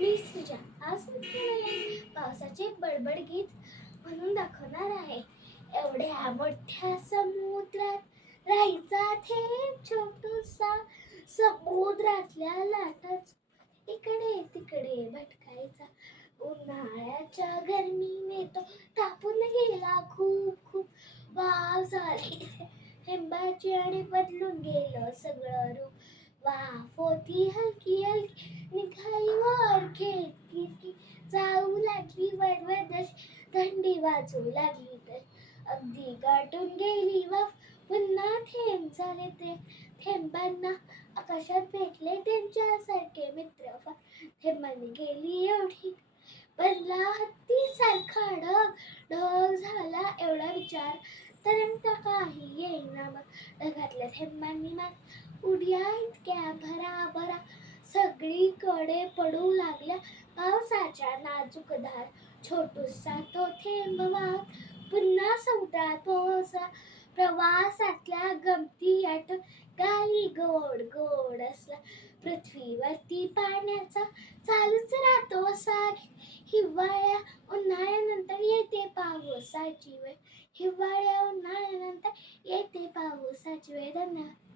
मी सृजा. आज मी तुम्हाला पावसाचे बडबड गीत म्हणून दाखवणार आहे. एवढ्या मोठ्या समुद्रात राहायचा थेंब छोटूसा, समुद्रातल्या लाटाच इकडे तिकडे भटकायचा. उन्हाळ्याच्या गर्मीने तो तापून गेला खूप खूप. वाव झाली थेंबाची आणि बदलून गेलं सगळं रूप. वाफ होती हलकी हलकी निघाली वर खिडकी, जाऊ लागली वरवर थंडी वाजू लागली तर अगदी गाठून गेली वाफ. पुन्हा थेंब झाले ते थेंबांना आकाशात भेटले त्यांच्यासारखे मित्र फार. थेंबांनी गेली एवढी बनला हत्तीसारखा ढग. ढग झाला एवढा विचार तरंगता काही येईना मग. ढगातल्या थेंबांनी मग उड्या इतक्या भराभरा सगळीकडे पडू लागल्या पावसाच्या नाजूक धार. छोटूसा तो थेंब वाहत पुन्हा समुद्रात पोहोचला. प्रवासातल्या गमती आठवून गाली गोड गोड असला. पृथ्वीवरती पाण्याचा चालूच राहतो सार. हिवाळ्या उन्हाळ्यानंतर येते पावसाची वेळ. हिवाळ्या उन्हाळ्यानंतर येते पावसाची वेळ. धन्यवाद.